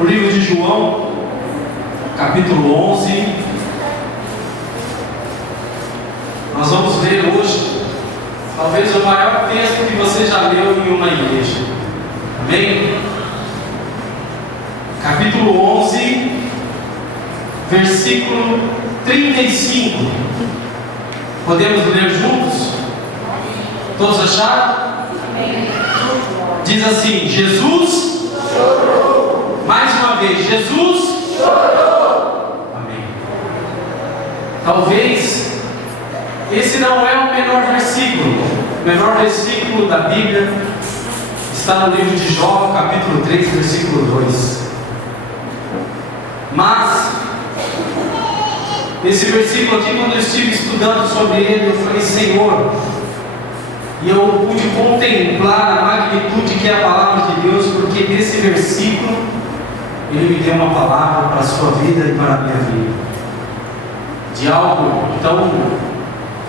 o livro de João, capítulo 11. Nós vamos ler hoje, talvez o maior texto que você já leu em uma igreja. Amém? Capítulo 11, versículo 35. Podemos ler juntos? Todos acharam? Amém. Diz assim: Jesus chorou. Mais uma vez, Jesus chorou. Amém. Talvez esse não é o menor versículo. O menor versículo da Bíblia está no livro de Jó, capítulo 3, versículo 2. Mas esse versículo aqui, quando eu estive estudando sobre ele, eu falei: Senhor, e eu pude contemplar a magnitude que é a palavra de Deus, porque nesse versículo Ele me deu uma palavra para a sua vida e para a minha vida, de algo tão,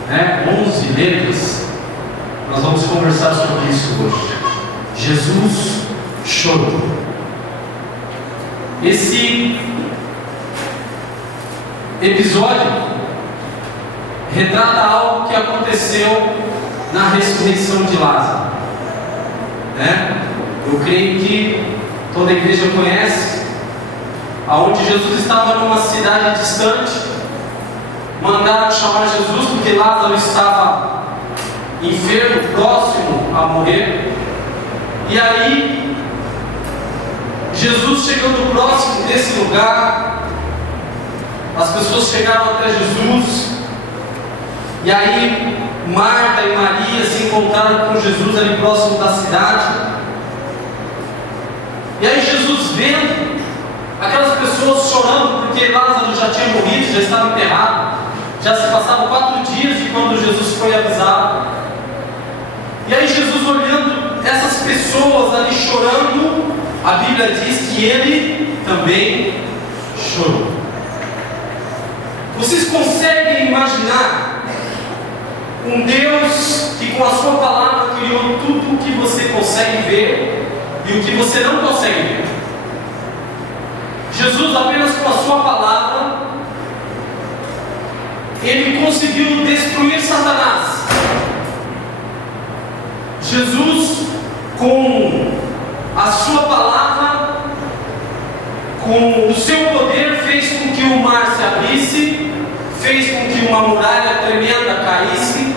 11 letras. Nós vamos conversar sobre isso hoje. Jesus chorou. Esse episódio retrata algo que aconteceu na ressurreição de Lázaro, Eu creio que toda a igreja conhece, aonde Jesus estava numa cidade distante. Mandaram chamar Jesus porque Lázaro estava enfermo, próximo a morrer. E aí Jesus, chegando próximo desse lugar, as pessoas chegaram até Jesus, e aí Marta e Maria se encontraram com Jesus ali próximo da cidade. E aí Jesus, vendo aquelas pessoas chorando, porque Lázaro já tinha morrido, já estava enterrado, já se passavam 4 dias de quando Jesus foi avisado. E aí Jesus, olhando essas pessoas ali chorando, a Bíblia diz que Ele também chorou. Vocês conseguem imaginar um Deus que com a sua palavra criou tudo o que você consegue ver e o que você não consegue ver? Jesus, apenas com a sua palavra, Ele conseguiu destruir Satanás. Jesus, com a sua palavra, com o seu poder, fez com que o mar se abrisse, fez com que uma muralha tremenda caísse.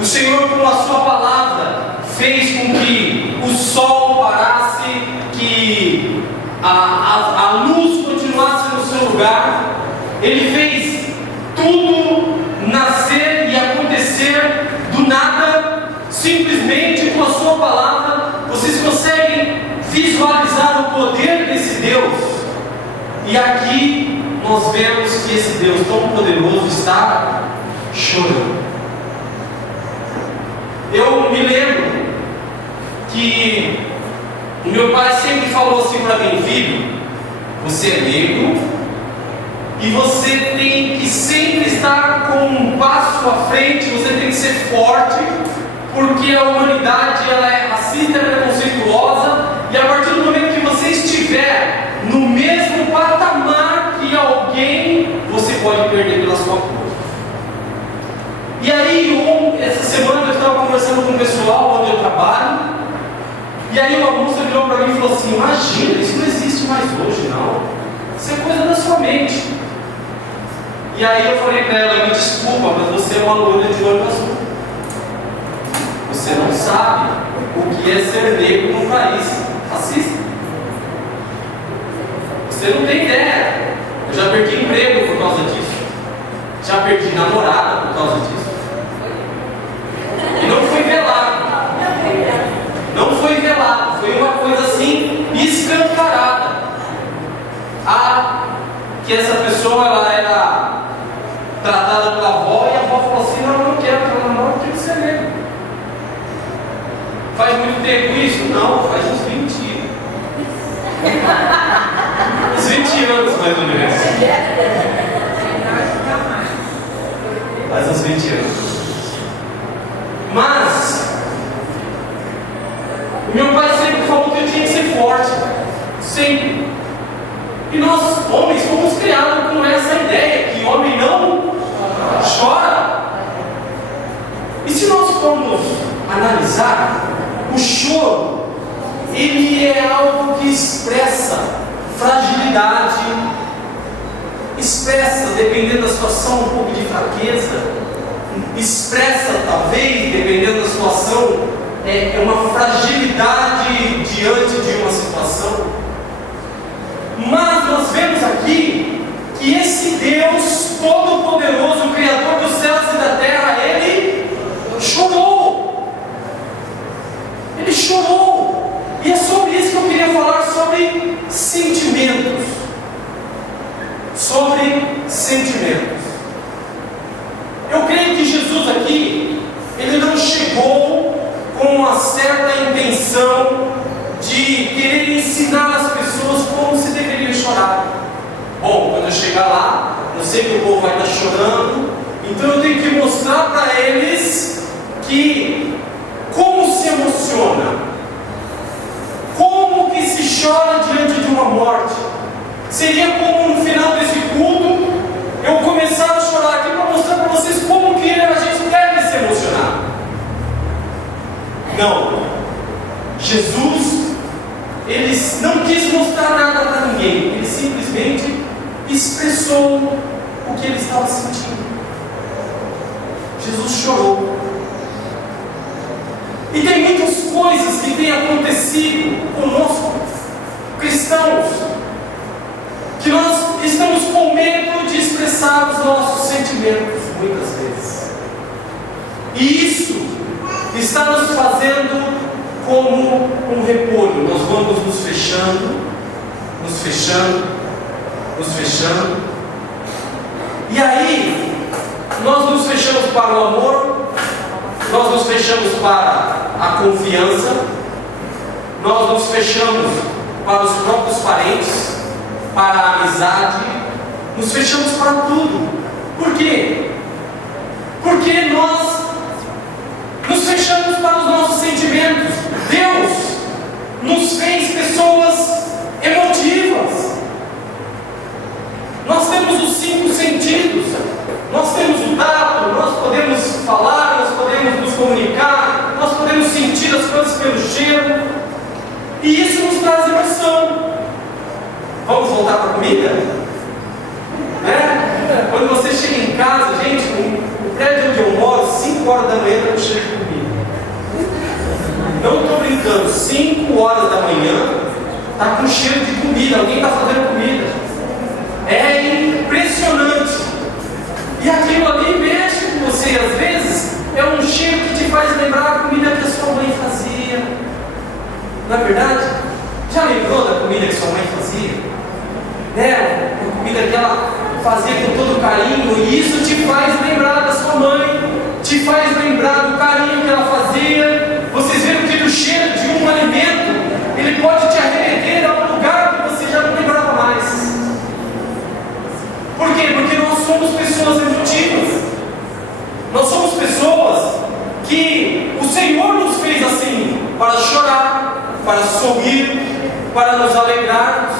O Senhor, com a sua palavra, fez com que o sol parasse, que a luz continuasse no seu lugar. Ele fez tudo nascer e acontecer do nada, simplesmente com a sua palavra. Vocês conseguem visualizar o poder desse Deus? E aqui nós vemos que esse Deus tão poderoso está chorando. Eu me lembro que o meu pai sempre falou assim para mim: filho, você é negro e você tem que sempre estar com um passo à frente, você tem que ser forte, porque a humanidade ela é racista, é preconceituosa, e a partir do momento que você estiver no mesmo patamar que alguém, você pode perder pela sua cor. E aí, essa semana eu estava conversando com o pessoal onde eu trabalho, e aí uma moça virou para mim e falou assim: imagina, isso não existe mais hoje, não, isso é coisa da sua mente. E aí eu falei para ela: me desculpa, mas você é uma loira de olho azul, você não sabe o que é ser negro num país racista, você não tem ideia. Eu já perdi emprego por causa disso, já perdi namorada por causa disso. E não foi velado. Não foi velado. Foi uma coisa assim, escancarada. Que essa pessoa ela era tratada pela avó, e a avó falou assim: não, eu não quero que ela namore, tem que ser negro. Faz muito tempo isso? Não, faz uns 20. Uns 20 anos mais ou menos. Faz uns 20 anos. Mas o meu pai sempre falou que eu tinha que ser forte. Sempre. nós, homens, fomos criados com essa ideia, que homem não chora. E se nós formos analisar, o choro, ele é algo que expressa fragilidade, expressa, dependendo da situação, um pouco de fraqueza, expressa, talvez, dependendo da situação, uma fragilidade diante de uma situação. Mas nós vemos aqui que esse Deus Todo-Poderoso, Criador dos céus e da terra, Ele chorou. Ele chorou. E é sobre isso que eu queria falar, sobre sentimentos. Sobre sentimentos. Eu creio que Jesus aqui, Ele não chegou com uma certa intenção de querer ensinar as pessoas como se deveriam chorar. Bom, quando eu chegar lá, eu sei que o povo vai estar chorando, então eu tenho que mostrar para eles que como se emociona, como que se chora diante de uma morte. Seria como no final desse culto eu começar a chorar aqui para mostrar para vocês como que a gente deve se emocionar. Não, Jesus, Ele não quis mostrar nada para ninguém, Ele simplesmente expressou o que Ele estava sentindo. Jesus chorou. E tem muitas coisas que têm acontecido conosco, cristãos, que nós estamos com medo de expressar os nossos sentimentos, muitas vezes. E isso está nos fazendo como um repolho. Nós vamos nos fechando, nos fechando, nos fechando. E aí, nós nos fechamos para o amor, nós nos fechamos para a confiança, nós nos fechamos para os próprios parentes, para a amizade, nos fechamos para tudo. Por quê? Porque nós nos fechamos para os nossos sentimentos. Deus nos fez pessoas emotivas. Nós temos os 5 sentidos. Nós temos o tato, nós podemos falar, nós podemos nos comunicar, nós podemos sentir as coisas pelo cheiro. E isso nos traz emoção. Vamos voltar para a comida? Quando você chega em casa, gente, o prédio onde eu moro, 5 horas da manhã está cheio de comida. Não estou brincando, 5 horas da manhã está com cheiro de comida, alguém está fazendo comida. É impressionante. E aquilo ali mexe com você, às vezes é um cheiro que te faz lembrar a comida que a sua mãe fazia. Não é verdade? Já lembrou da comida que sua mãe fazia? Uma comida que ela fazia com todo carinho, e isso te faz lembrar da sua mãe, te faz lembrar do carinho que ela fazia. Vocês viram que o cheiro de um alimento, ele pode te arremeter a um lugar que você já não lembrava mais. Por quê? Porque nós somos pessoas emotivas. Nós somos pessoas que o Senhor nos fez assim, para chorar, para sorrir, para nos alegrarmos,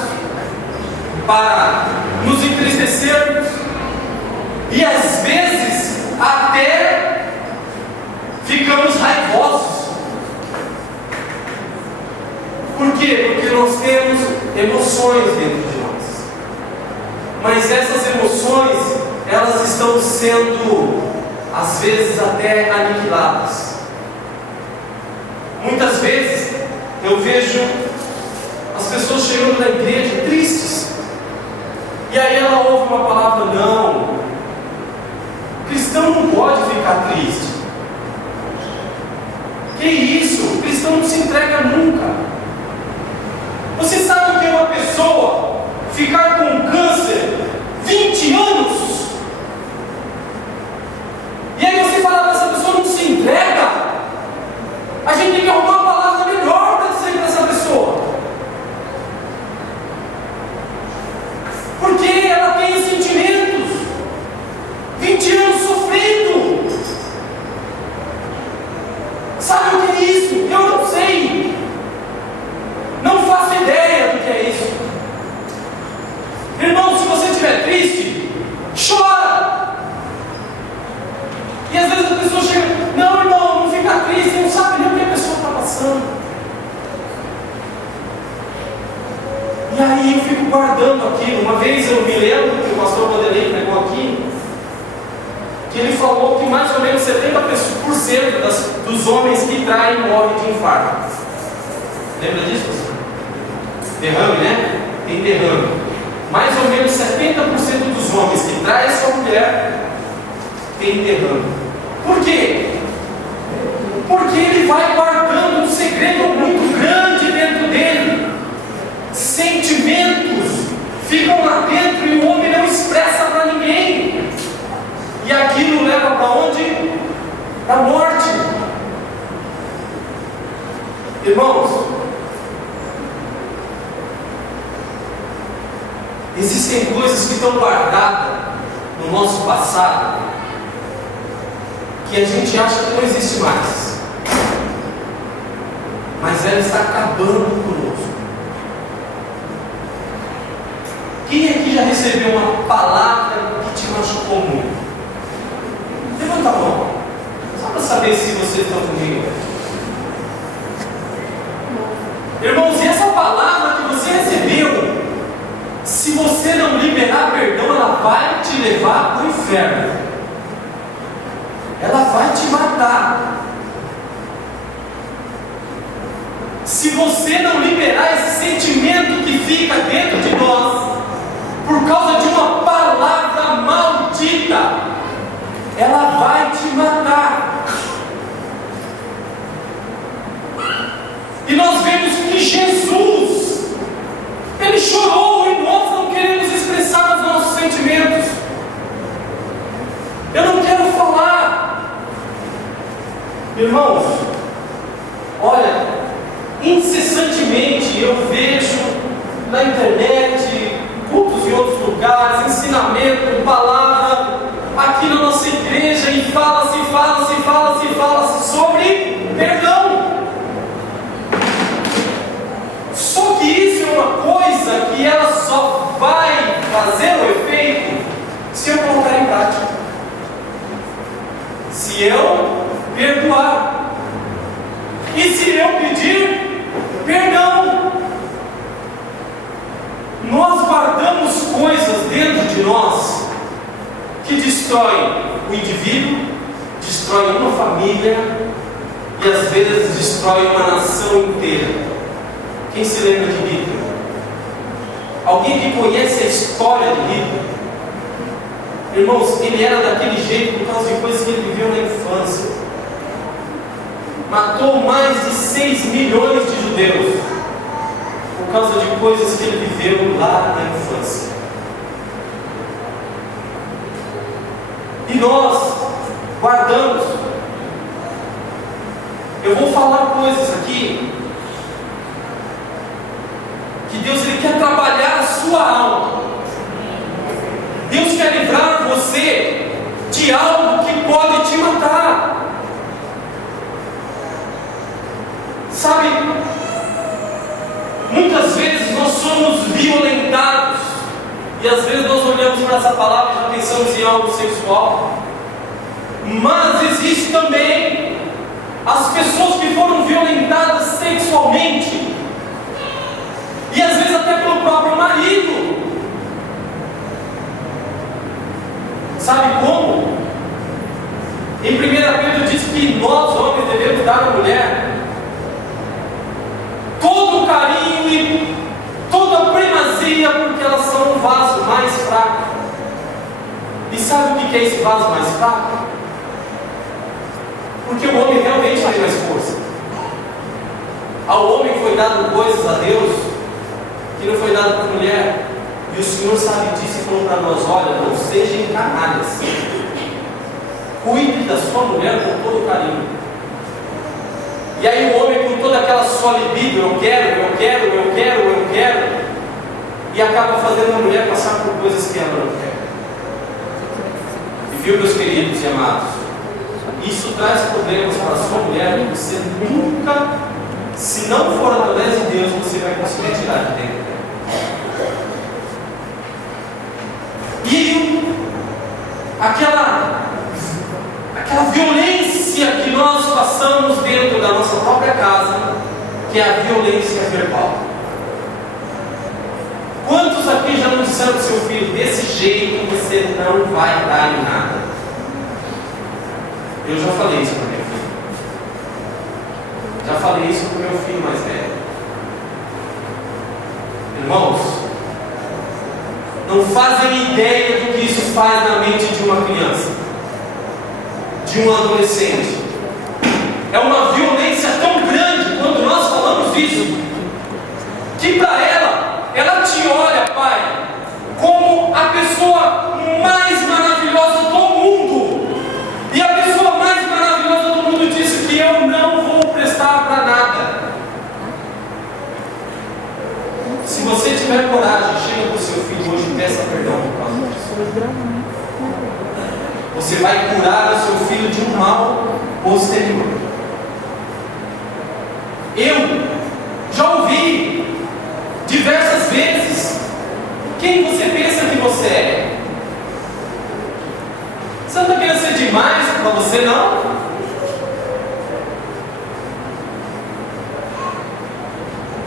para nos entristecermos, e às vezes até ficamos raivosos. Por quê? Porque nós temos emoções dentro de nós, mas essas emoções, elas estão sendo às vezes até aniquiladas. Muitas vezes eu vejo as pessoas chegando na igreja tristes, e aí ela ouve uma palavra: não, o cristão não pode ficar triste. Que isso? O cristão não se entrega nunca. Você sabe o que é uma pessoa ficar com câncer 20 anos? E aí você fala para essa pessoa: não se entrega. A gente tem que arrumar uma palavra melhor para dizer para essa pessoa, porque ela tem sentimentos. 20 anos sofrendo. Sabe o que é isso? Eu não sei. vezes a pessoa chega, não, irmão, não fica triste, não sabe nem o que a pessoa está passando. E aí eu fico guardando aquilo. Uma vez eu me lembro que o pastor Vanderlei pregou aqui, que ele falou que mais ou menos 70% dos homens que traem morrem de infarto. Lembra disso, pastor? Derrame, né? Tem derrame. Mais ou menos 70% dos homens que traem sua mulher tem derrame. Por quê? Porque ele vai guardando um segredo muito grande dentro dele. Sentimentos ficam lá dentro e o homem não expressa para ninguém. E aquilo leva para onde? Para a morte. Irmãos, existem coisas que estão guardadas no nosso passado que a gente acha que não existe mais, mas ela está acabando conosco. Quem aqui já recebeu uma palavra que te machucou muito? Levanta a mão, só para saber se vocês estão comigo. Irmãos, e essa palavra que você recebeu, se você não liberar perdão, ela vai te levar para o inferno. Ela vai te matar. Se você não liberar esse sentimento que fica dentro de nós, por causa de uma palavra maldita, ela vai te matar. E nós vemos que Jesus, Ele chorou e nós não queremos expressar os nossos sentimentos. Eu não quero falar. Irmãos, olha, incessantemente eu vejo na internet, cultos em outros lugares, ensinamento, palavra, aqui na nossa igreja, e fala-se sobre perdão. Só que isso é uma coisa que ela só vai fazer o efeito se eu colocar em prática, se eu perdoar e se eu pedir perdão. Nós guardamos coisas dentro de nós que destroem o indivíduo, destroem uma família e às vezes destroem uma nação inteira. Quem se lembra de Hitler? Alguém que conhece a história de Hitler? Irmãos, ele era daquele jeito por causa de coisas que ele viveu na infância. Matou mais de 6 milhões de judeus por causa de coisas que ele viveu lá na infância. E nós guardamos. Eu vou falar coisas aqui que Deus Ele quer trabalhar a sua alma. Deus quer livrar você de algo que pode te matar. Sabe, muitas vezes nós somos violentados e às vezes nós olhamos para essa palavra e já pensamos em algo sexual. Mas existe também as pessoas que foram violentadas sexualmente e às vezes até pelo próprio marido. Sabe como? Em 1 Pedro diz que nós homens devemos dar à mulher todo o carinho e toda a primazia, porque elas são um vaso mais fraco. E sabe o que é esse vaso mais fraco? Porque o homem realmente tem mais força. Ao homem foi dado coisas a Deus que não foi dado para a mulher. E o Senhor sabe disso e falou para nós: olha, não sejam canalhas. Cuide da sua mulher com todo carinho. E aí o homem, com toda aquela sua libido, eu quero, e acaba fazendo a mulher passar por coisas que ela não quer. E viu, meus queridos e amados, isso traz problemas para a sua mulher que você nunca, se não for através de Deus, você vai conseguir tirar de dentro dela. aquela violência que nós passamos dentro da nossa própria casa, que é a violência verbal. Quantos aqui já não disseram para o seu filho, desse jeito você não vai dar em nada? Eu já falei isso para minha filha. Já falei isso para o meu filho mais velho. Irmãos, não fazem ideia do que isso faz na mente de uma criança, de um adolescente. É uma violência tão grande quando nós falamos isso, que para ela te olha, pai, como a pessoa mais maravilhosa do mundo. E a pessoa mais maravilhosa do mundo disse que eu não vou prestar para nada. Se você tiver coragem, chega para o seu filho hoje e peça perdão por causa disso. Você vai curar o seu filho de um mal posterior. Eu já ouvi diversas vezes: quem você pensa que você é? Você não está querendo ser demais para você, não?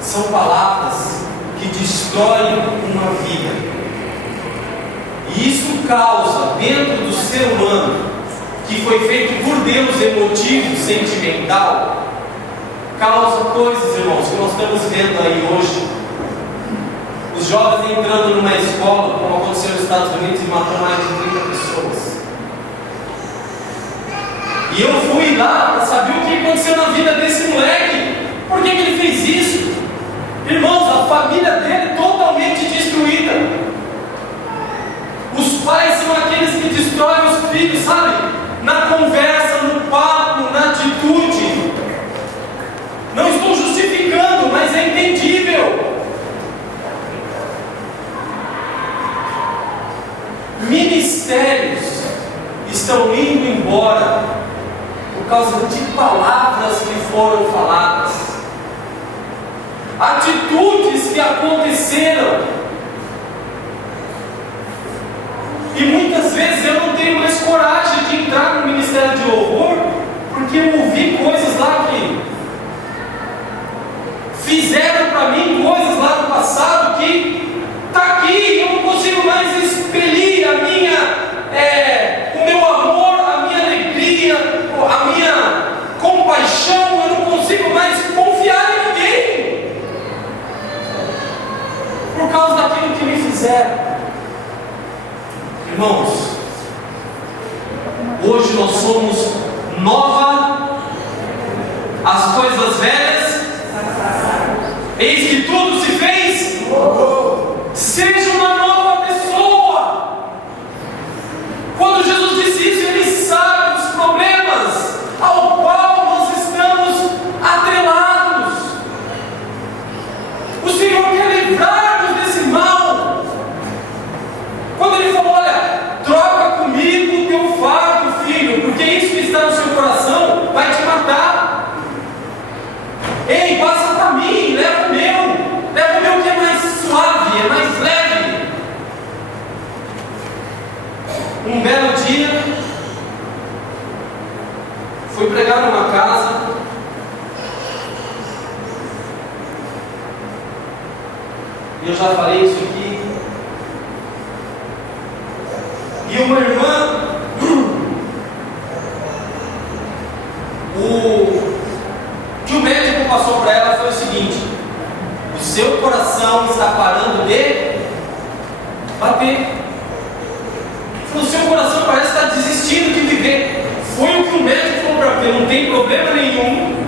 São palavras que destroem uma vida. E isso causa dentro do ser humano, que foi feito por Deus, emotivo, sentimental, causa coisas, irmãos, que nós estamos vendo aí hoje. Os jovens entrando numa escola, como aconteceu nos Estados Unidos, e matou mais de 30 pessoas. E eu fui lá para saber o que aconteceu na vida desse moleque. Por que ele fez isso? Irmãos, a família dele totalmente destruída. Os pais são aqueles que destroem os filhos, sabe? Na conversa, no papo, na atitude. Não estou justificando, mas é entendível. Ministérios estão indo embora por causa de palavras que foram faladas, atitudes que aconteceram. E muitas vezes eu não tenho mais coragem de entrar no ministério de louvor, porque eu ouvi coisas lá que fizeram para mim, coisas lá no passado que está aqui, eu não consigo mais expelir a minha, o meu amor, a minha alegria, a minha compaixão. Eu não consigo mais confiar em ninguém por causa daquilo que me fizeram. Irmãos, hoje nós somos nova, as coisas velhas, eis que tudo se fez. Seja uma nova pessoa. Quando Jesus disse isso, Ele sabe os problemas ao qual nós estamos atrelados. O Senhor quer livrar-nos desse mal. Quando Ele falou: olha, troca comigo o teu fardo, filho, porque isso que está no seu coração vai te matar. Ei, passa para mim, leva o meu que é mais suave, é mais leve. Um belo dia, fui pregar numa casa, e eu já falei isso aqui, e uma irmã, o que o médico passou para ela foi o seguinte: o seu coração está parando de bater. O seu coração parece estar desistindo de viver. Foi o que o médico falou para ela. Não tem problema nenhum,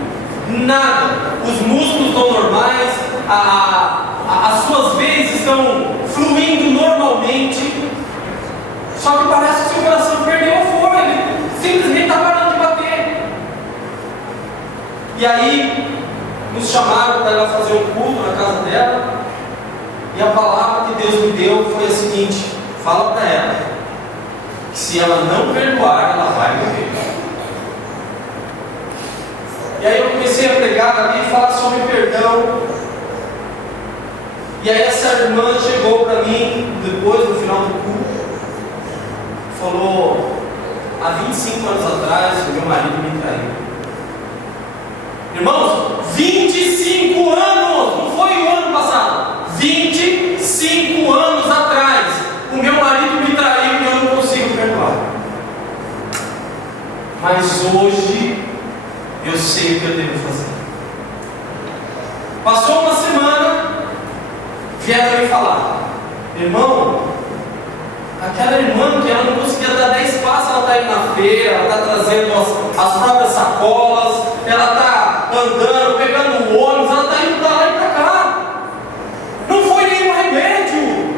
nada. Os músculos estão normais, as suas veias estão fluindo normalmente. Só que parece que o seu coração perdeu a força. Ele simplesmente está parando de bater. E aí nos chamaram para ela fazer um culto na casa dela, e a palavra que Deus me deu foi a seguinte: fala para ela que se ela não perdoar, ela vai morrer. E aí eu comecei a pregar ali e falar sobre perdão. E aí essa irmã chegou para mim depois, no final do culto, falou: há 25 anos atrás o meu marido me traiu. Irmãos, 25 anos, não foi o ano passado, 25 anos atrás, o meu marido me traiu e eu não consigo perdoar. Mas hoje, eu sei o que eu devo fazer. Passou uma semana, vieram me falar: irmão, aquela irmã que ela não conseguia dar 10 passos, ela está indo na feira, ela está trazendo as próprias sacolas, ela está andando, pegando o ônibus, ela está indo para lá e para cá. Não foi nenhum remédio,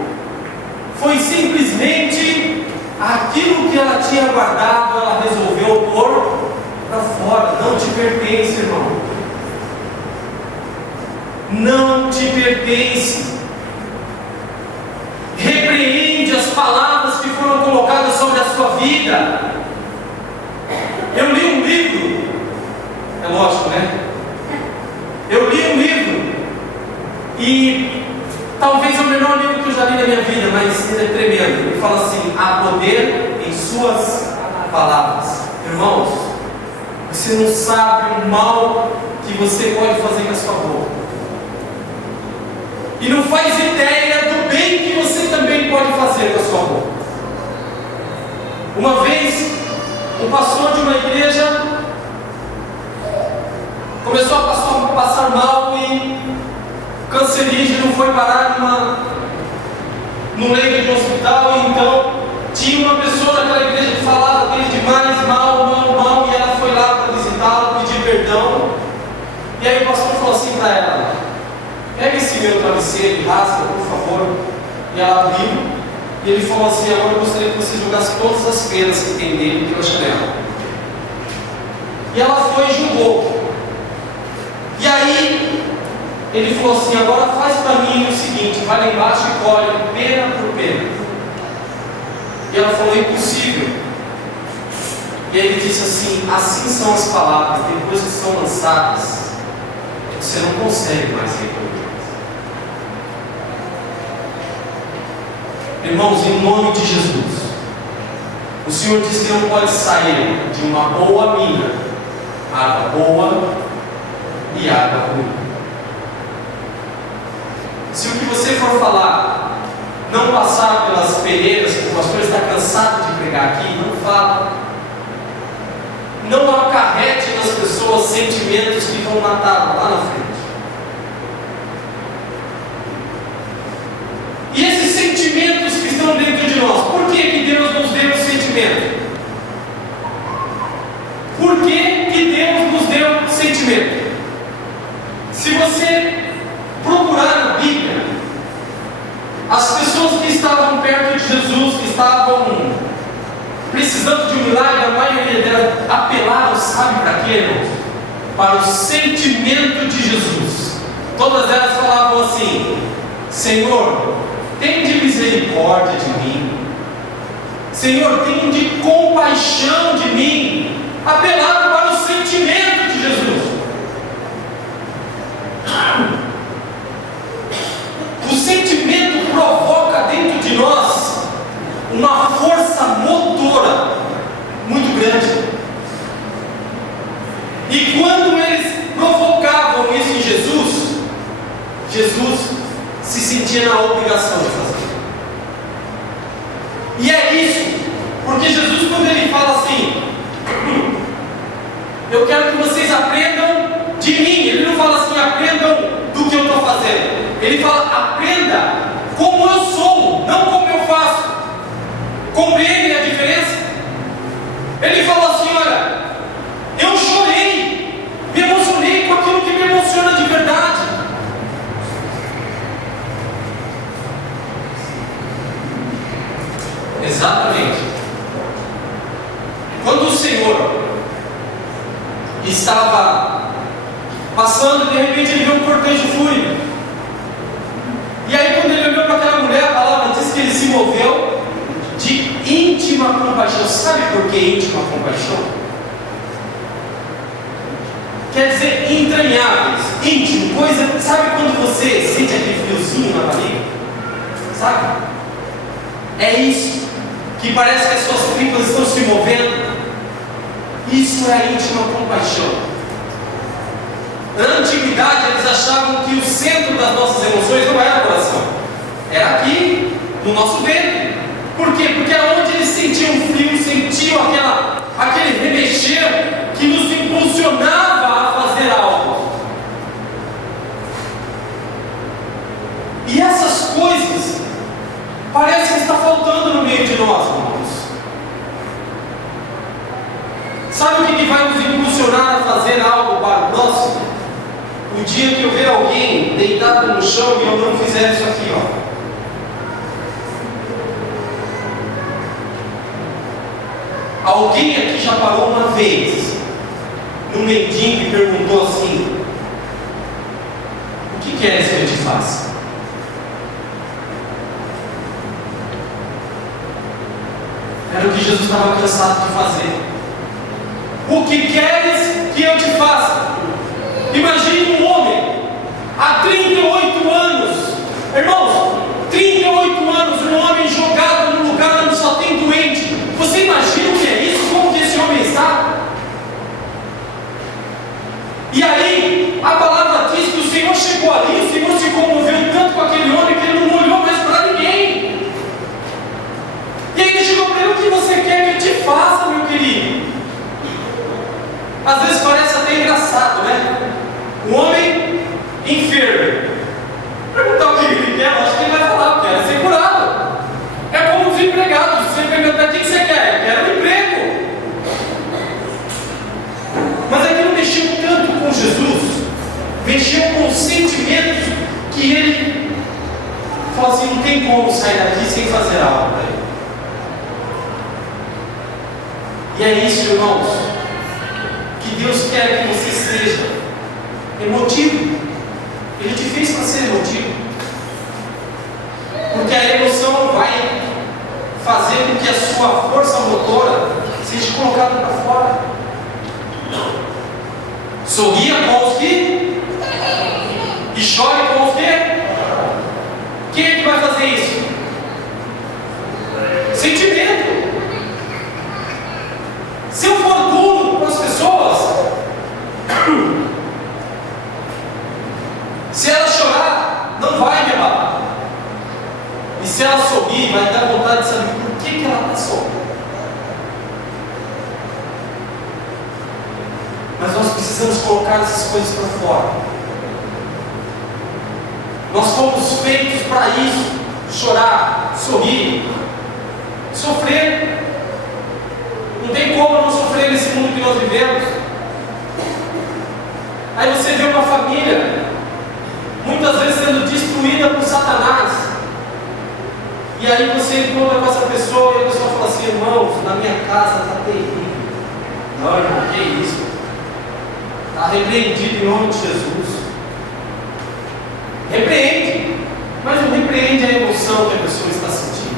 foi simplesmente aquilo que ela tinha guardado, ela resolveu pôr para fora. Não te pertence, irmão. Não te pertence. Repreende as palavras que foram colocadas sobre a sua vida. Eu li um livro, é lógico, né? Eu li um livro, e talvez é o melhor livro que eu já li na minha vida, mas ele é tremendo. Ele fala assim: há poder em suas palavras. Irmãos, você não sabe o mal que você pode fazer com a sua boca, e não faz ideia do bem que você também pode fazer com a sua boca. Uma vez, um pastor de uma igreja começou a passar mal, e cancerígeno, foi parar no leito de um hospital. E então tinha uma pessoa naquela igreja que falava dele demais, mal, e ela foi lá para visitá-lo, pedir perdão. E aí o pastor falou assim para ela: pega esse meu travesseiro e rasga, por favor. E ela abriu, e ele falou assim: agora eu gostaria que você jogasse todas as penas que tem dele pela janela. E ela foi e jogou. E aí ele falou assim: agora faz para mim o seguinte, vai lá embaixo e colhe pena por pena. E ela falou: impossível. E aí ele disse assim: assim são as palavras, depois que são lançadas, você não consegue mais recolher. Irmãos, em nome de Jesus, o Senhor diz que não pode sair de uma boa mina água boa e água ruim. Se o que você for falar não passar pelas peneiras que o pastor está cansado de pregar aqui, não fala. Não acarrete nas pessoas sentimentos que vão matar lá na frente. E esses sentimentos que estão dentro de nós, por que que Deus nos deu esse sentimento? Por que que Deus nos deu sentimento? Se você procurar na Bíblia, as pessoas que estavam perto de Jesus, que estavam precisando de um milagre, a maioria delas apelaram, sabe para quê, irmãos? Para o sentimento de Jesus. Todas elas falavam assim: Senhor, tende misericórdia de mim. Senhor, tende compaixão de mim. Apelaram para o sentimento de Jesus. O sentimento provoca dentro de nós uma força motora muito grande. E quando eles provocavam isso em Jesus, Jesus se sentia na obrigação de fazer. E é isso, porque Jesus, quando ele fala assim: eu quero que vocês aprendam de mim, ele não fala assim: aprendam do que eu estou fazendo. Ele fala: aprenda como eu sou, não como eu faço. Compreendem a diferença? Ele falou assim: olha, eu chorei, me emocionei com aquilo que me emociona de verdade. Exatamente. Quando o Senhor estava passando, de repente ele viu um cortejo fúnebre. E aí, quando ele olhou para aquela mulher, a palavra diz que ele se moveu de íntima compaixão. Sabe por que íntima compaixão? Quer dizer entranháveis, íntimo, coisa. Sabe quando você sente aquele friozinho na barriga? Sabe? É isso, que parece que as suas tripas estão se movendo. Isso é a íntima compaixão. Na antiguidade, eles achavam que o centro das nossas emoções não era o coração, era aqui, no nosso ventre. Por quê? Porque é onde eles sentiam frio, sentiam aquele remexer que nos impulsionava a fazer algo. E essas coisas parece que está faltando no meio de nós, irmãos. Sabe o que vai nos impulsionar a fazer algo para o próximo? O dia que eu ver alguém deitado no chão e eu não fizer isso aqui, ó. Alguém aqui já parou uma vez no mendigo e perguntou assim: o que queres que eu te faça? Era o que Jesus estava cansado de fazer. O que queres que eu te faça? Imagine um homem há 38 anos, irmãos, 38 anos, um homem jogado num lugar onde só tem doente. Você imagina o que é isso? Como que esse homem está? E aí, a palavra diz que o Senhor chegou ali, o Senhor se comoveu tanto com aquele homem que ele não olhou mais para ninguém. E aí ele chegou para ele: o que você quer que eu te faça, meu querido? Às vezes parece até engraçado, né? Um homem enfermo perguntar o que ele quer, acho que ele vai falar: eu quero ser curado. É como um desempregado. Você pergunta: o que você quer? Eu quero um emprego. Mas aquilo mexeu tanto com Jesus, mexeu com os sentimentos, que ele falou assim: não tem como sair daqui sem fazer algo para ele. E é isso, irmãos, que Deus quer que você seja emotivo. Ele te fez para ser emotivo, porque a emoção vai fazer com que a sua força motora seja colocada para fora. Sorria com os que e chore com os que. Quem é que vai fazer isso? Sentimento. Se eu for duro com as pessoas, se ela chorar, não vai me abalar. E se ela sorrir, vai dar vontade de saber por que ela está sorrindo. Mas nós precisamos colocar essas coisas para fora. Nós fomos feitos para isso: chorar, sorrir, sofrer. Não tem como não sofrer nesse mundo que nós vivemos. Aí você vê uma família muitas vezes sendo destruída por Satanás. E aí você encontra com essa pessoa e a pessoa fala assim: irmãos, na minha casa está terrível. Não, irmão, que isso? Está repreendido em nome de Jesus. Repreende, mas não repreende a emoção que a pessoa está sentindo.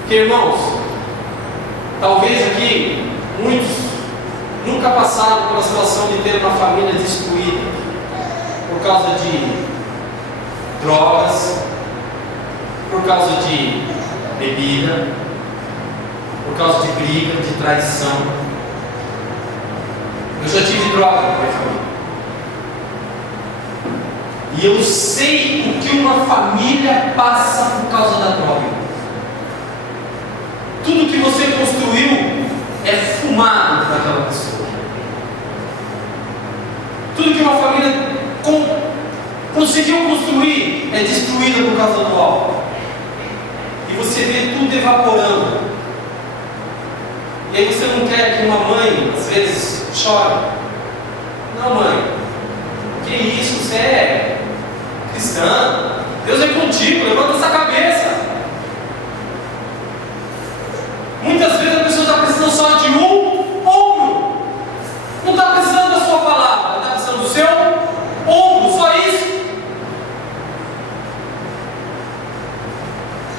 Porque, irmãos, talvez aqui muitos nunca passaram pela situação de ter uma família destruída por causa de drogas, por causa de bebida, por causa de briga, de traição. Eu já tive droga na minha família. E eu sei o que uma família passa por causa da droga. Tudo que você construiu é fumado para aquela pessoa. Tudo que uma família conseguiu construir é destruída por causa do álcool. E você vê tudo evaporando. E aí você não quer que uma mãe, às vezes, chore. Não, mãe, que isso? Você é cristã. Deus é contigo, levanta essa cabeça. Muitas vezes a pessoa está precisando só de um ombro. Não está precisando da sua palavra, está precisando do seu ombro, só isso.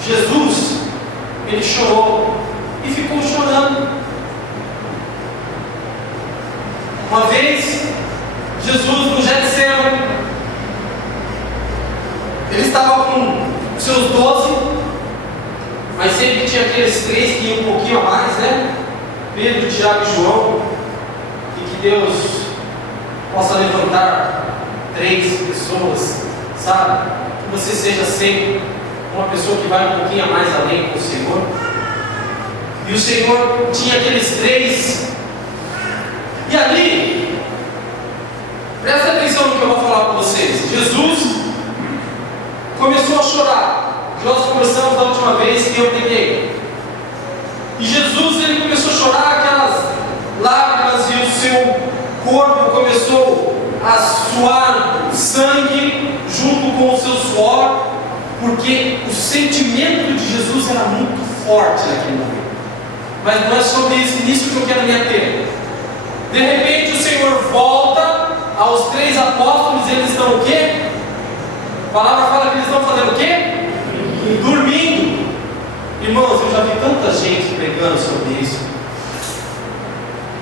Jesus, ele chorou e ficou chorando. Uma vez, Jesus no Getsemane, ele estava com seus 12, mas sempre tinha aqueles 3 que iam um pouquinho a mais, né? Pedro, Tiago e João, e que Deus possa levantar 3 pessoas, sabe? Que você seja sempre uma pessoa que vai um pouquinho mais além com o Senhor. E o Senhor tinha aqueles 3, e ali, presta atenção no que eu vou falar para vocês. Jesus começou a chorar. Nós conversamos da última vez que eu peguei. E Jesus, ele começou a chorar, aquelas lágrimas, e o seu corpo começou a suar sangue junto com o seu suor, porque o sentimento de Jesus era muito forte naquele momento. Mas não é sobre isso que eu quero me ater. De repente o Senhor volta aos 3 apóstolos, e eles estão o quê? A palavra fala que eles estão fazendo o quê? Dormindo. Irmãos, eu já vi tanta gente pregando sobre isso,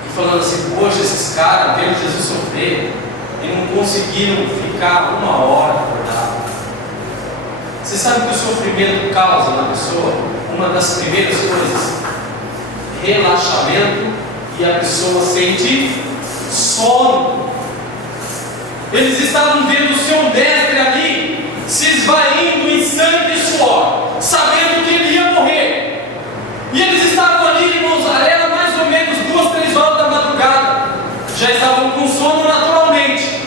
e falando assim: poxa, esses caras vendo Jesus sofrer e não conseguiram ficar 1 hora acordados. Você sabe que o sofrimento causa na pessoa, uma das primeiras coisas, relaxamento, e a pessoa sente sono. Eles estavam vendo o seu mestre ali se esvaindo em sangue e suor, sabendo que ele ia morrer. E eles estavam ali, irmãos, era mais ou menos 2, 3 horas da madrugada. Já estavam com sono naturalmente,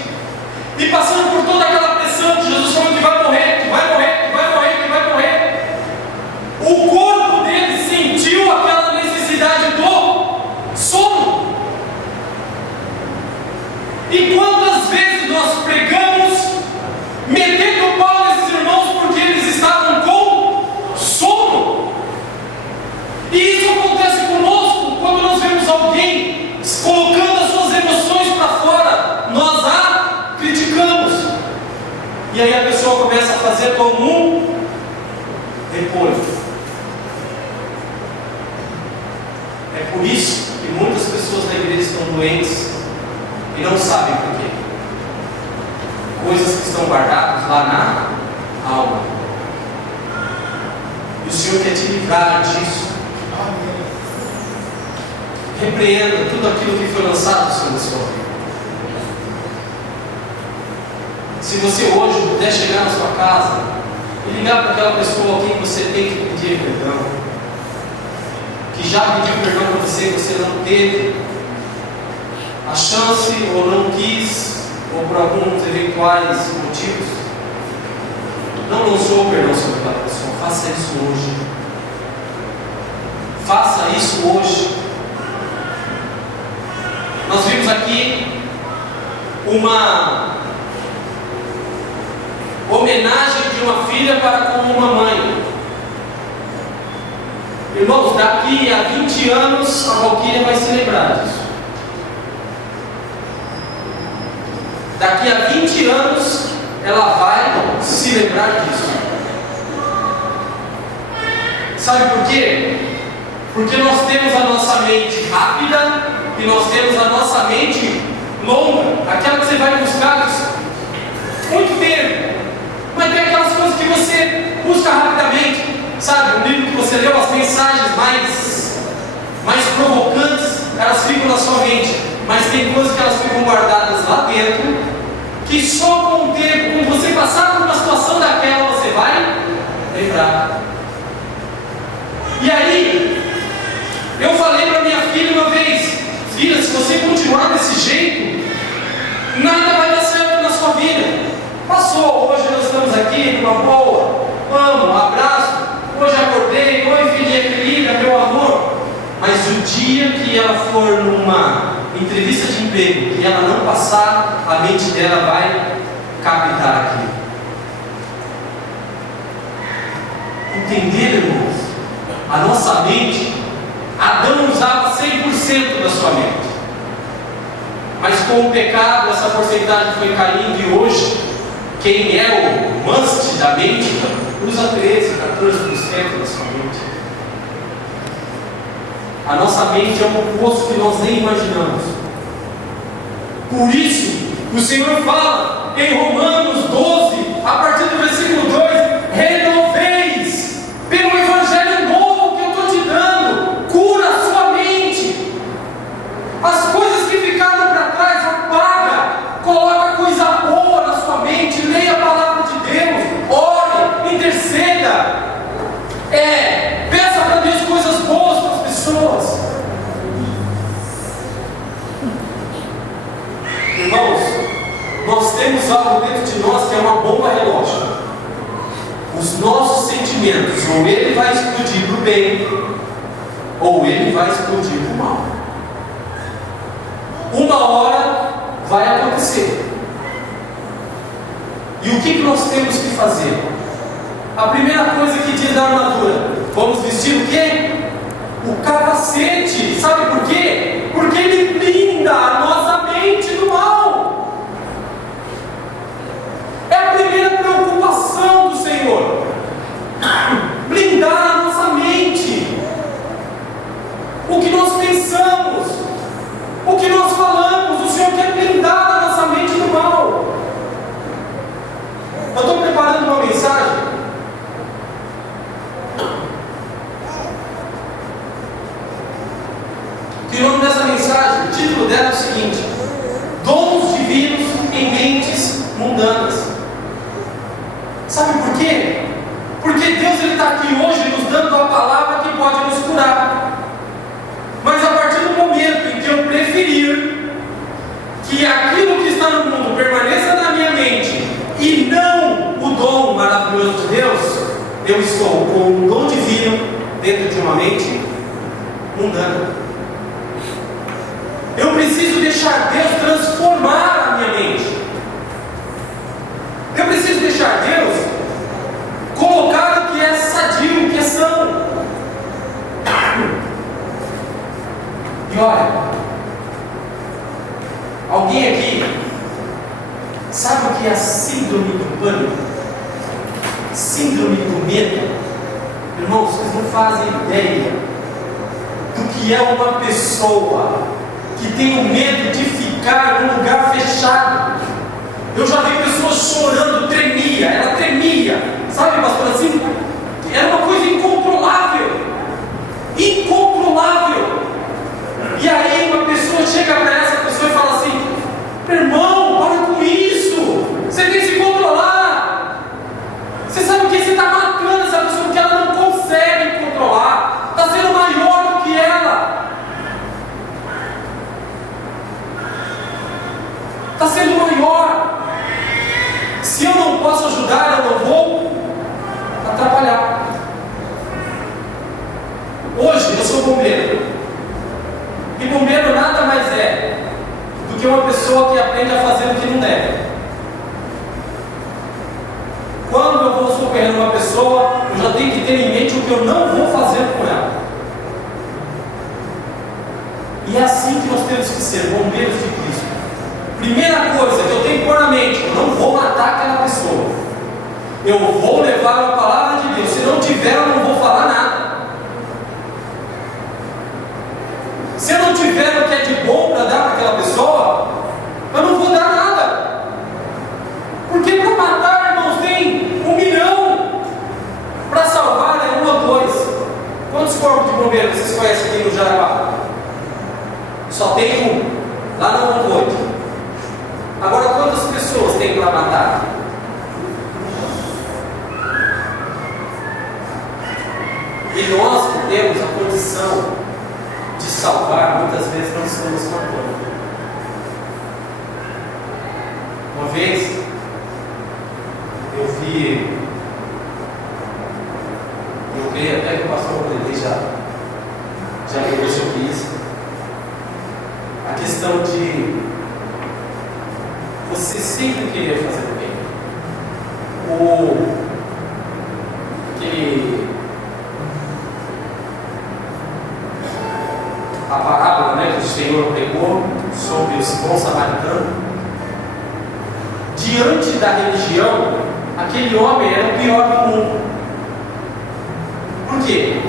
e passando por toda aquela pressão de Jesus falando que vai morrer, que vai morrer, que vai morrer, que vai morrer. O corpo deles sentiu aquela necessidade do sono. E quantas vezes nós pregamos metendo o pau nesses irmãos porque eles estavam com sono? E isso acontece conosco quando nós vemos alguém colocando as suas emoções para fora, nós a criticamos, e aí a pessoa começa a fazer como um repolho. É por isso que muitas pessoas na igreja estão doentes e não sabem por quê. Coisas que estão guardadas lá na alma. E o Senhor quer te livrar disso. Repreenda tudo aquilo que foi lançado sobre a sua vida. Se você hoje puder chegar na sua casa e ligar para aquela pessoa a quem você tem que pedir perdão, que já pediu perdão para você e você não teve a chance, ou não quis, ou por alguns eventuais motivos, não lançou o perdão sobre aquela pessoa, faça isso hoje. Faça isso hoje. Nós vimos aqui uma homenagem de uma filha para com uma mãe. Irmãos, daqui a 20 anos a Valquíria vai se lembrar disso. Daqui a 20 anos ela vai se lembrar disso. Sabe por quê? Porque nós temos a nossa mente rápida e nós temos a nossa mente longa, aquela que você vai buscar muito tempo. Mas tem aquelas coisas que você busca rapidamente, sabe? Um livro que você leu, as mensagens mais provocantes, elas ficam na sua mente. Mas tem coisas que elas ficam guardadas lá dentro, que só com o tempo, quando você passar por uma situação daquela, você vai lembrar. E aí, eu falei para minha filha uma vez: filha, se você continuar desse jeito, nada vai dar certo na sua vida. Passou, hoje nós estamos aqui numa boa, vamos, um abraço, hoje acordei, oi filhinha querida, meu amor. Mas o dia que ela for numa entrevista de emprego, que ela não passar, a mente dela vai captar aquilo. Entender, irmãos? A nossa mente, Adão usava 100% da sua mente. Mas com o pecado, essa porcentagem foi caindo, e hoje, quem é o must da mente, usa 13, 14% da sua mente. A nossa mente é um poço que nós nem imaginamos. Por isso, o Senhor fala em Romanos 12, a partir do versículo 2: renoveis pelo Evangelho novo que eu estou te dando, cura a sua mente, pessoas. Irmãos, nós temos algo dentro de nós que é uma bomba relógio. Os nossos sentimentos, ou ele vai explodir para o bem, ou ele vai explodir para o mal. Uma hora vai acontecer. E o que nós temos que fazer? A primeira coisa que diz da armadura: vamos vestir o quê? O capacete. Sabe por quê? Porque ele blinda a nossa mente do mal. É a primeira preocupação do Senhor: blindar a nossa mente. O que nós pensamos, o que nós falamos, o Senhor quer blindar a nossa mente do mal. Eu estou preparando uma mensagem que o nome dessa mensagem, o título dela é o seguinte: dons divinos em mentes mundanas. Sabe por quê? Porque Deus está aqui hoje nos dando a palavra que pode nos curar. Mas a partir do momento em que eu preferir que aquilo que está no mundo permaneça na minha mente e não o dom maravilhoso de Deus, eu estou com um dom divino dentro de uma mente mundana. Eu preciso deixar Deus transformar a minha mente. Eu preciso deixar Deus colocar o que é sadio, o que é são. E olha, alguém aqui sabe o que é a síndrome do pânico? Síndrome do medo? Irmãos, vocês não fazem ideia do que é uma pessoa que tem o medo de ficar num lugar fechado. Eu já vi pessoas chorando, ela tremia, sabe, pastor, assim? Era uma coisa incontrolável. E aí uma pessoa chega para essa pessoa e fala assim: irmão, para com isso, você tem que se controlar. Você sabe o que? Você está matando essa pessoa porque ela não consegue controlar, está sendo maior do que ela. Está sendo maior. Se eu não posso ajudar, eu não vou atrapalhar. Hoje eu sou bombeiro. E bombeiro nada mais é do que uma pessoa que aprende a fazer o que não deve. Quando eu vou socorrer uma pessoa, eu já tenho que ter em mente o que eu não vou fazer com ela. E é assim que nós temos que ser, bombeiros de Cristo. Primeira coisa que eu tenho que pôr na mente: eu não vou matar aquela pessoa. Eu vou levar a palavra de Deus. Se não tiver, eu não vou falar nada. Se eu não tiver o que é de bom para dar para aquela pessoa, eu não vou dar nada. Porque para matar, irmãos, tem 1 milhão. Para salvar é 1 ou 2. Quantos corpos de bombeiros vocês conhecem aqui no Jaraguá? Só tem 1. Lá não vão 8. Agora, quantas pessoas tem para matar? E nós que temos a condição de salvar, muitas vezes não estamos matando. Uma vez eu vi, eu creio até que o pastor Rodrigues já falou sobre isso, a questão de você sempre querer fazer o bem. A parábola, né, que o Senhor pregou sobre esse bom samaritano. Diante da religião, aquele homem era o pior do mundo. Por quê?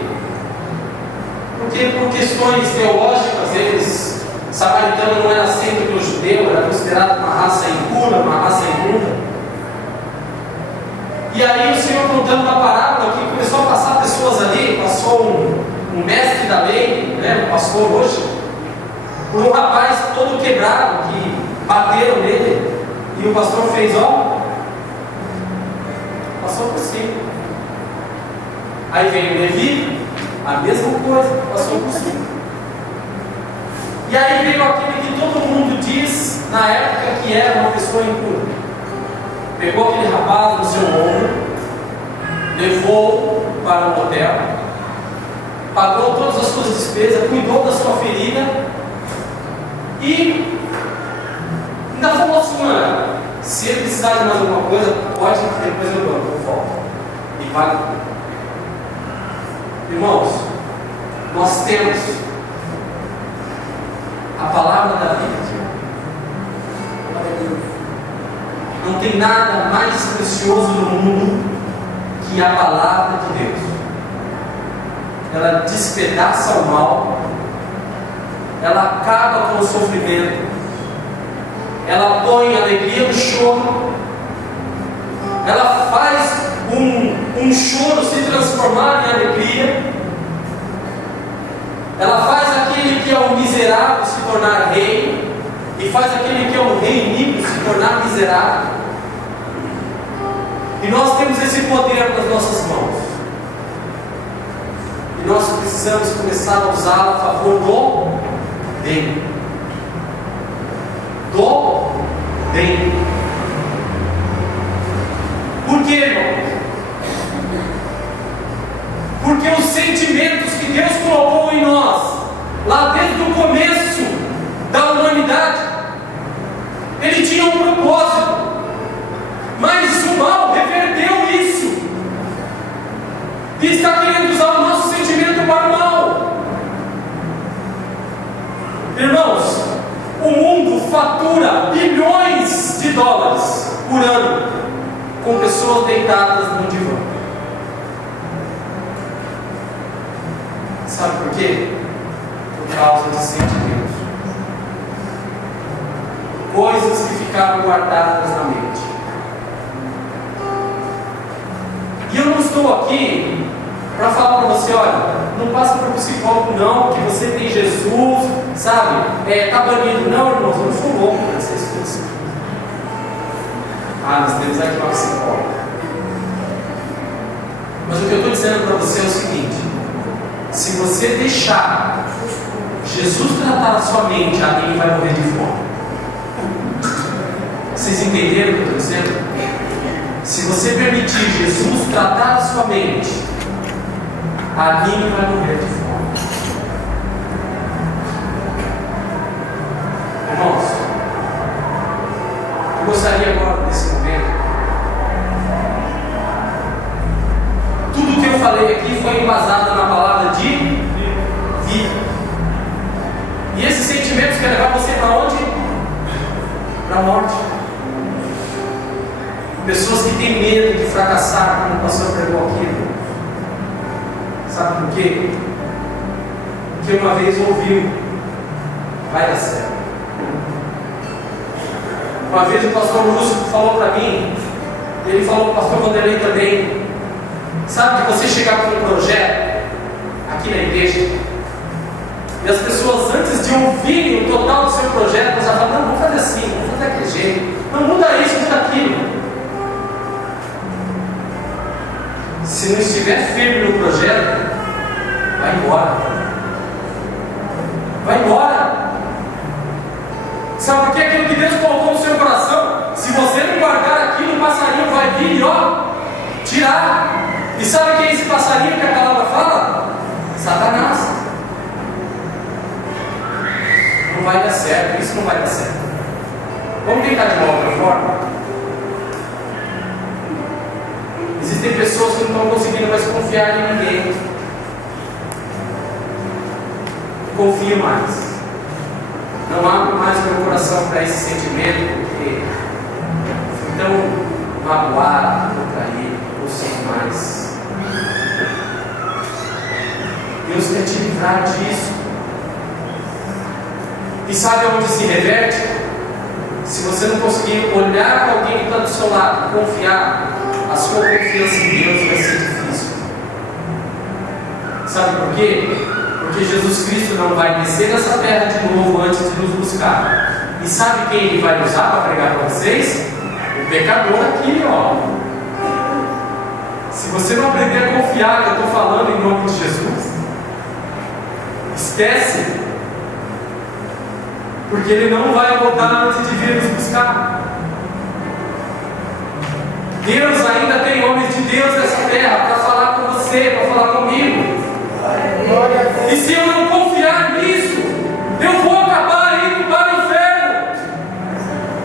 Porque por questões teológicas, samaritano não era aceito pelo judeu, era considerado uma raça impura, uma raça imunda. E aí o Senhor, contando na parábola, que começou a passar pessoas ali, passou um mestre da lei, né, um pastor hoje, por um rapaz todo quebrado, que bateram nele, e o pastor fez, passou por cima. Aí veio o Levi, a mesma coisa passou por cima. E aí veio aquele que todo mundo diz na época que era uma pessoa impura. Pegou aquele rapaz no seu ombro, levou para um hotel, pagou todas as suas despesas, cuidou da sua ferida e ainda falou assim: olha, se ele precisar de mais alguma coisa, pode, depois eu volto e pago tudo. Irmãos, nós temos a palavra da vida. Não tem nada mais precioso no mundo que a palavra de Deus. Ela despedaça o mal, ela acaba com o sofrimento, ela põe alegria no choro, ela faz um choro se transformar em alegria, ela faz aquele que é um miserável se tornar rei, e faz aquele que é um rei iníquo se tornar miserável. E nós temos esse poder nas nossas mãos, e nós precisamos começar a usá-lo a favor do bem. Do bem. Por quê, irmão? Porque os sentimentos que Deus colocou em nós, lá desde o começo da humanidade, Ele tinha um propósito, mas o mal reverteu isso, e está querendo usar o nosso sentimento para o mal. Irmãos, o mundo fatura bilhões de dólares por ano com pessoas deitadas no divã. Sabe por quê? Por causa de sentimentos, coisas que ficaram guardadas na mente. E eu não estou aqui para falar para você: olha, não passa por psicólogo não, que você tem Jesus, sabe? Está banido. Não, irmãos, eu não sou louco para essa situação. Nós temos aqui uma psicóloga. Mas o que eu estou dizendo para você é o seguinte: se você deixar Jesus tratar a sua mente, alguém vai morrer de fome. Vocês entenderam o que eu estou dizendo? Se você permitir Jesus tratar a sua mente, alguém vai morrer de fome. Irmãos, eu gostaria agora, nesse momento, tudo que eu falei aqui foi embasado na palavra de vida. E esses sentimentos querem levar você para onde? Para a morte. Pessoas que têm medo de fracassar, como o pastor pregou aqui. Sabe por quê? Porque uma vez ouviu: vai dar certo. Uma vez o pastor Lúcio falou para mim, ele falou para o pastor Vanderlei também: sabe que você chegar com um projeto aqui na igreja, e as pessoas, antes de ouvirem o total do seu projeto, já falam: não, vamos fazer assim, vamos fazer daquele jeito, não muda isso, muda aquilo. Se não estiver firme no projeto, vai embora. Vai embora. Sabe por que aquilo que Deus colocou no seu coração, se você não guardar aquilo, o passarinho vai vir e tirar. E sabe quem é esse passarinho que a palavra fala? Satanás. Não vai dar certo, isso não vai dar certo. Vamos tentar de uma outra forma? Existem pessoas que não estão conseguindo mais confiar em ninguém. Confie mais. Não abro mais o meu coração para esse sentimento, porque fui tão magoado, ou traído, ou sei mais. Deus quer te livrar disso. E sabe onde se reverte? Se você não conseguir olhar para alguém que está do seu lado, confiar, a sua confiança em Deus vai ser difícil. Sabe por quê? Porque Jesus Cristo não vai descer nessa terra de novo antes de nos buscar. E sabe quem Ele vai usar para pregar para vocês? O pecador aqui, ó. Se você não aprender a confiar que eu estou falando em nome de Jesus, Esquece, porque Ele não vai voltar antes de vir nos buscar. Deus ainda tem homens de Deus nessa terra para falar com você, para falar comigo. E se eu não confiar nisso, eu vou acabar indo para o inferno.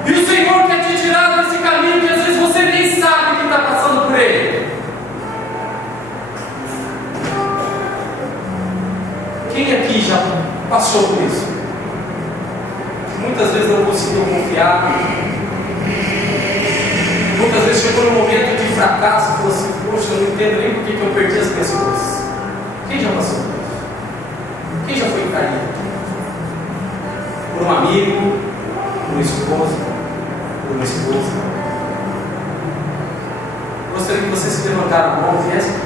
E o Senhor quer te tirar desse caminho que às vezes você nem sabe que está passando por ele. Quem aqui já passou por isso? Muitas vezes não conseguiu confiar. Muitas vezes chegou num momento de fracasso e falou assim: poxa, eu não entendo nem por que eu perdi as minhas coisas. Quem já passou por isso? Quem já foi traído? Por um amigo, por um esposo, por uma esposa? Gostaria que você se levantasse a mão e viesse